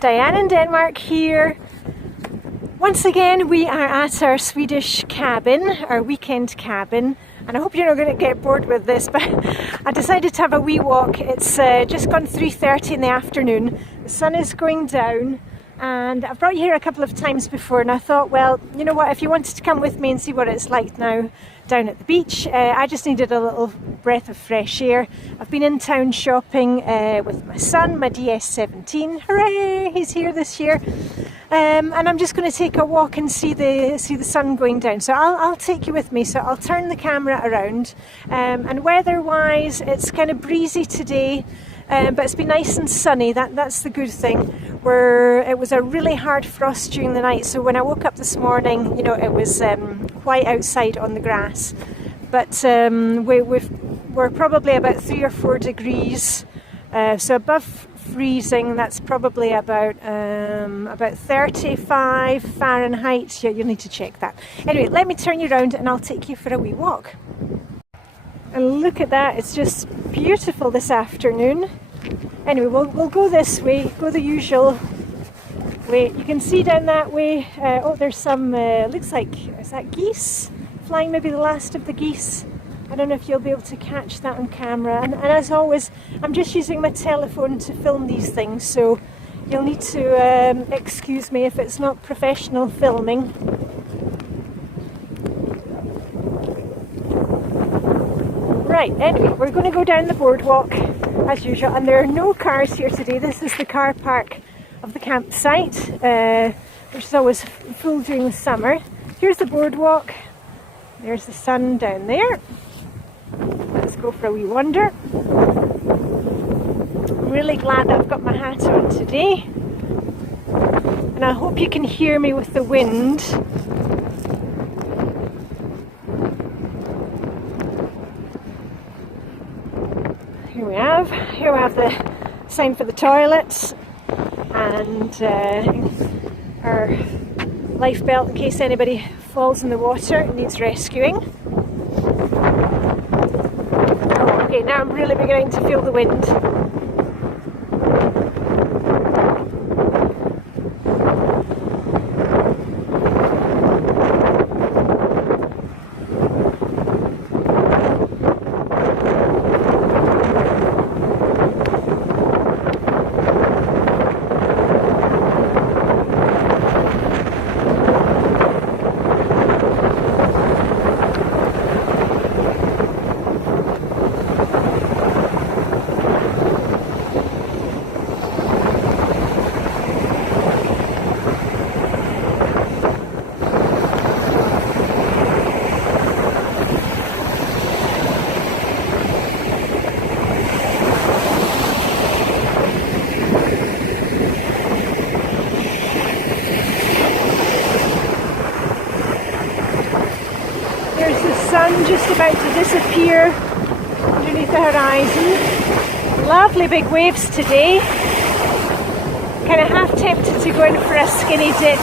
Diane in Denmark here. Once again, we are at our Swedish cabin, our weekend cabin, and I hope you're not going to get bored with this, but I decided to have a wee walk. It's just gone 3:30 in the afternoon. The sun is going down, and I've brought you here a couple of times before, and I thought, well, you know what, if you wanted to come with me and see what it's like now down at the beach, I just needed a little breath of fresh air. I've been in town shopping with my son, my DS17. Hooray, he's here this year. And I'm just going to take a walk and see the sun going down. So I'll take you with me. So I'll turn the camera around. And weather-wise, it's kind of breezy today, but it's been nice and sunny. That's the good thing. It was a really hard frost during the night. So when I woke up this morning, you know, it was white outside on the grass. But we're probably about 3 or 4 degrees. So above freezing. That's probably about 35 Fahrenheit. Yeah, you'll need to check that. Anyway, let me turn you around and I'll take you for a wee walk. And look at that, it's just beautiful this afternoon. Anyway, we'll go this way, go the usual way. You can see down that way, oh, there's some, looks like, is that geese? Flying, maybe the last of the geese. I don't know if you'll be able to catch that on camera. And as always, I'm just using my telephone to film these things, so you'll need to excuse me if it's not professional filming. Right, anyway, we're going to go down the boardwalk as usual, and there are no cars here today. This is the car park of the campsite, which is always full during the summer. Here's the boardwalk. There's the sun down there. Let's go for a wee wander. I'm really glad that I've got my hat on today, and I hope you can hear me with the wind. Here we have the sign for the toilets, and our life belt in case anybody falls in the water and needs rescuing. Okay, now I'm really beginning to feel the wind. Just about to disappear underneath the horizon. Lovely big waves today. Kind of half tempted to go in for a skinny dip,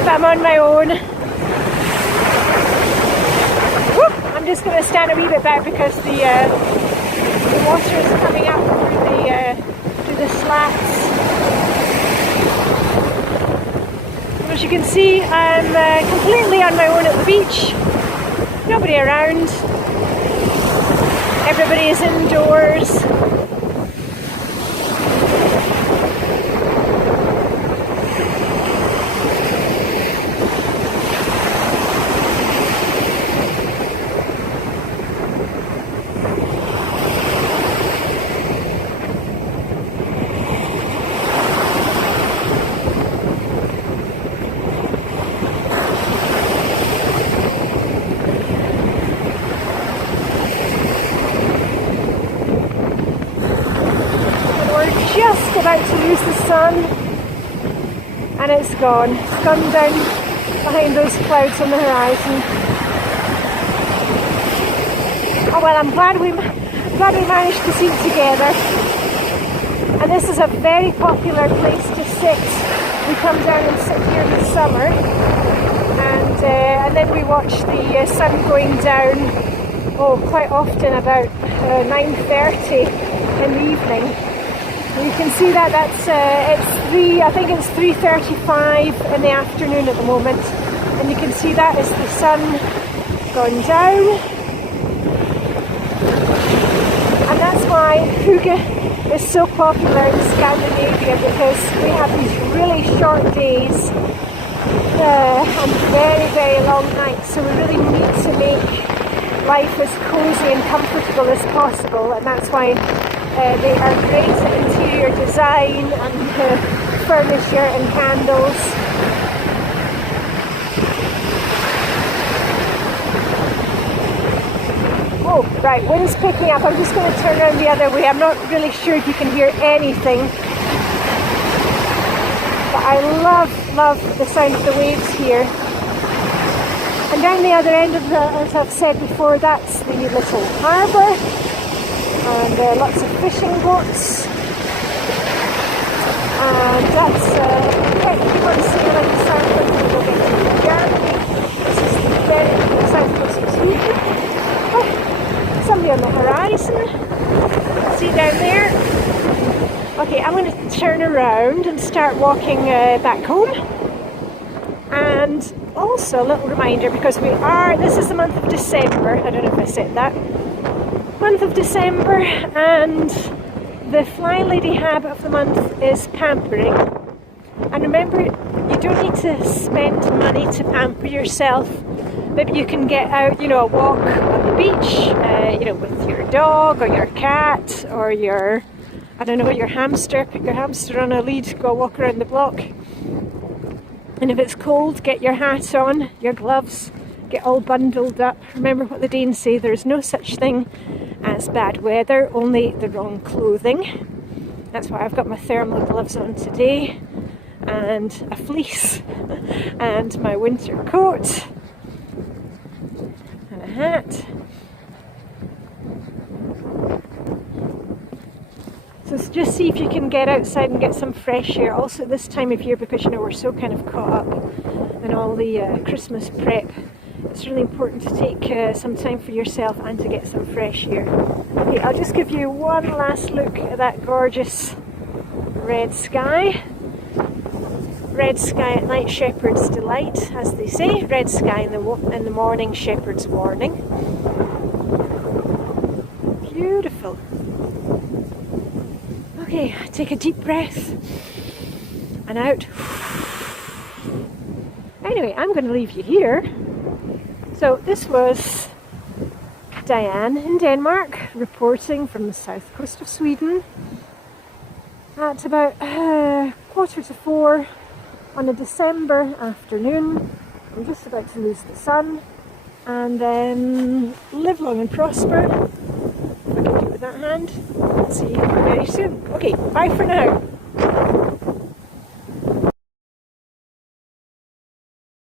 but I'm on my own. Whoop! I'm just going to stand a wee bit back because the water is coming up through the slats. As you can see, I'm completely on my own at the beach. Nobody around, everybody is indoors. Just about to lose the sun, and it's gone. It's gone down behind those clouds on the horizon. Oh well, I'm glad we managed to see it together. And this is a very popular place to sit. We come down and sit here in the summer, and then we watch the sun going down. Oh, quite often about 9:30 in the evening. You can see that I think it's 3:35 in the afternoon at the moment, and you can see that is the sun going down, and that's why hygge is so popular in Scandinavia, because we have these really short days and very, very long nights, so we really need to make life as cozy and comfortable as possible, and that's why they are great at interior design and furniture and candles. Oh, right, wind's picking up. I'm just going to turn around the other way. I'm not really sure if you can hear anything, but I love the sound of the waves here. And down the other end of as I've said before, that's the little harbour. And lots of fishing boats, and that's quite a keep on sailing south until we get to Germany. This is the very south coast of Sweden. Oh, somebody on the horizon. See down there? Okay, I'm going to turn around and start walking back home. And also a little reminder, because this is the month of December. I don't know if I said that. Month of December, and the Flylady habit of the month is pampering. And remember, you don't need to spend money to pamper yourself. Maybe you can get out, a walk on the beach, with your dog or your cat or your hamster. Pick your hamster on a lead, go walk around the block. And if it's cold, get your hat on, your gloves, get all bundled up. Remember what the Danes say, there's no such thing as bad weather, only the wrong clothing. That's why I've got my thermal gloves on today, and a fleece, and my winter coat, and a hat. So just see if you can get outside and get some fresh air. Also this time of year, because we're so kind of caught up in all the Christmas prep, it's really important to take some time for yourself and to get some fresh air. Okay, I'll just give you one last look at that gorgeous red sky. Red sky at night, shepherd's delight, as they say. Red sky in the morning, shepherd's warning. Beautiful. Okay, take a deep breath and out. Anyway, I'm going to leave you here. So this was Diane in Denmark, reporting from the south coast of Sweden at about 3:45 on a December afternoon. I'm just about to lose the sun, and then live long and prosper. If I can do it with that hand. See you very soon. Okay, bye for now.